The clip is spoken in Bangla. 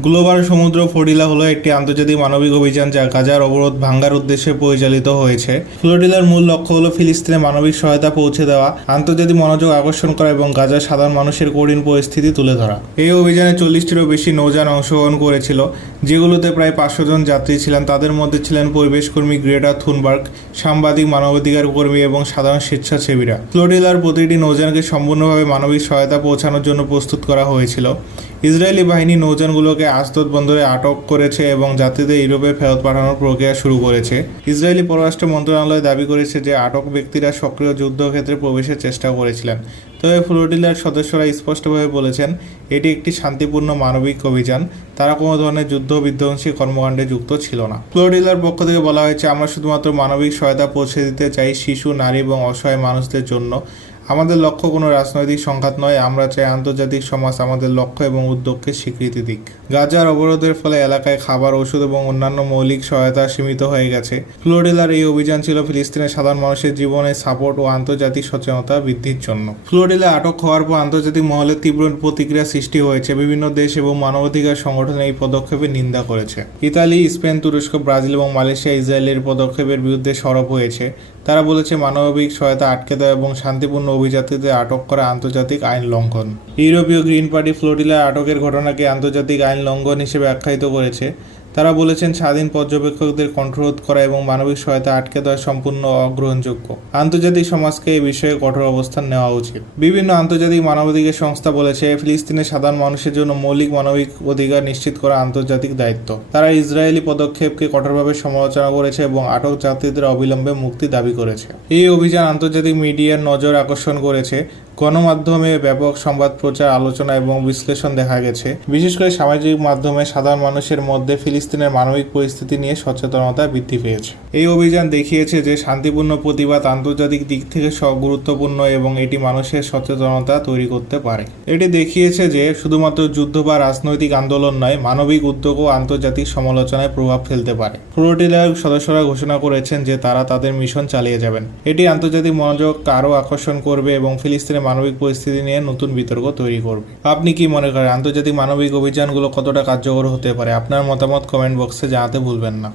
গ্লোবাল সমুদ্র ফ্লোরিডা হলো একটি আন্তর্জাতিক মানবিক অভিযান যা গাজার অবরোধ ভাঙ্গার উদ্দেশ্যে পরিচালিত হয়েছে। ফ্লোরিডার মূল লক্ষ্য হলো ফিলিস্তিনে মানবিক সহায়তা পৌঁছে দেওয়া, আন্তর্জাতিক মনোযোগ আকর্ষণ করা এবং গাজার সাধারণ মানুষের কঠিন পরিস্থিতি তুলে ধরা। এই অভিযানে চল্লিশটিরও বেশি নৌযান অংশগ্রহণ করেছিল, যেগুলোতে প্রায় পাঁচশো জন যাত্রী ছিলেন। তাদের মধ্যে ছিলেন পরিবেশকর্মী গ্রেটা থুনবার্গ, সাংবাদিক মানবাধিকার কর্মী এবং সাধারণ স্বেচ্ছাসেবীরা। ফ্লোরিডার প্রতিটি নৌযানকে সম্পূর্ণভাবে মানবিক সহায়তা পৌঁছানোর জন্য প্রস্তুত করা হয়েছিল। ইসরায়েলি বাহিনী নৌযানগুলোকে আস্তদ বন্দরে আটক করেছে এবং যাত্রীদের ইউরোপে ফেরত পাঠানোর প্রক্রিয়া শুরু করেছে। ইসরায়েলি পররাষ্ট্র মন্ত্রণালয় দাবি করেছে যে, আটক ব্যক্তিরা সক্রিয় যুদ্ধক্ষেত্রে প্রবেশের চেষ্টা করেছিলেন। তবে ফ্লোরিডার সদস্যরা স্পষ্টভাবে বলেছেন, এটি একটি শান্তিপূর্ণ মানবিক অভিযান। তারা কোনো ধরনের যুদ্ধ বিধ্বংসী কর্মকাণ্ডে যুক্ত ছিল না। ফ্লোরিডার পক্ষ থেকে বলা হয়েছে, আমরা শুধুমাত্র মানবিক সহায়তা পৌঁছে দিতে চাই শিশু, নারী এবং অসহায় মানুষদের জন্য। আমাদের লক্ষ্য কোনো রাজনৈতিক সংঘাত নয়, আমরা চাই আন্তর্জাতিক সমাজ আমাদের লক্ষ্য এবং উদ্যোগকে স্বীকৃতি দিক। গাজার অবরোধের ফলে এলাকায় খাবার, ওষুধ এবং অন্যান্য মৌলিক সহায়তা সীমিত হয়ে গেছে। ফ্লোরিডার এই অভিযান ছিল ফিলিস্তিনের সাধারণ মানুষের জীবনে সাপোর্ট ও আন্তর্জাতিক সচেতনতা বৃদ্ধির জন্য। ফ্লোরিডা আটক হওয়ার পর আন্তর্জাতিক মহলে তীব্র প্রতিক্রিয়া সৃষ্টি হয়েছে। বিভিন্ন দেশ এবং মানবাধিকার সংগঠন এই পদক্ষেপের নিন্দা করেছে। ইতালি, স্পেন, তুরস্ক, ব্রাজিল এবং মালয়েশিয়া ইসরায়েলের পদক্ষেপের বিরুদ্ধে সরব হয়েছে। তারা বলেছে, মানবিক সহায়তা আটকে দেওয়া এবং শান্তিপূর্ণ অভিযাত্রীদের আটক করা আন্তর্জাতিক আইন লঙ্ঘন। ইউরোপীয় গ্রিন পার্টি ফ্লোরিলা আটকের ঘটনাকে আন্তর্জাতিক আইন লঙ্ঘন হিসেবে আখ্যায়িত করেছে। তারা বলেছেন, স্বাধীন পর্যবেক্ষকদের কণ্ঠরোধ করা এবং মানবিক সহায়তা আটকে দেওয়া সম্পূর্ণ অগ্রহণযোগ্য। আন্তর্জাতিক সমাজকে এই বিষয়ে কঠোর অবস্থান নেওয়া উচিত। বিভিন্ন আন্তর্জাতিক মানবাধিকার সংস্থা বলেছে, ফিলিস্তিনের সাধারণ মানুষের জন্য মৌলিক মানবিক অধিকার নিশ্চিত করা আন্তর্জাতিক দায়িত্ব। তারা ইসরায়েলি পদক্ষেপকে কঠোরভাবে সমালোচনা করেছে এবং আটক যাত্রীদের অবিলম্বে মুক্তি দাবি করেছে। এই অভিযান আন্তর্জাতিক মিডিয়ার নজর আকর্ষণ করেছে। গণমাধ্যমে ব্যাপক সংবাদ প্রচার, আলোচনা এবং বিশ্লেষণ দেখা গেছে। বিশেষ করে সামাজিক মাধ্যমে সাধারণ মানুষের মধ্যে ফিলিস্তিনের মানবিক পরিস্থিতি নিয়ে সচেতনতা বৃদ্ধি পেয়েছে। এই অভিযান দেখিয়েছে যে শান্তিপূর্ণ প্রতিবাদ আন্তর্জাতিক দিক থেকে গুরুত্বপূর্ণ এবং এটি মানুষের সচেতনতা তৈরি করতে পারে। এটি দেখিয়েছে যে শুধুমাত্র যুদ্ধ বা রাজনৈতিক আন্দোলন নয়, মানবিক উদ্যোগ ও আন্তর্জাতিক সমালোচনায় প্রভাব ফেলতে পারে। ফ্লোরিডার সদস্যরা ঘোষণা করেছেন যে তারা তাদের মিশন চালিয়ে যাবেন। এটি আন্তর্জাতিক মনোযোগ আরও আকর্ষণ করবে এবং ফিলিস্তিনের মানবিক পরিস্থিতি নিয়ে নতুন বিতর্ক তৈরি করবে। আপনি কি মনে করেন, আন্তর্জাতিক মানবিক অভিযানগুলো কতটা কার্যকর হতে পারে? আপনার মতামত কমেন্ট বক্সে জানাতে ভুলবেন না।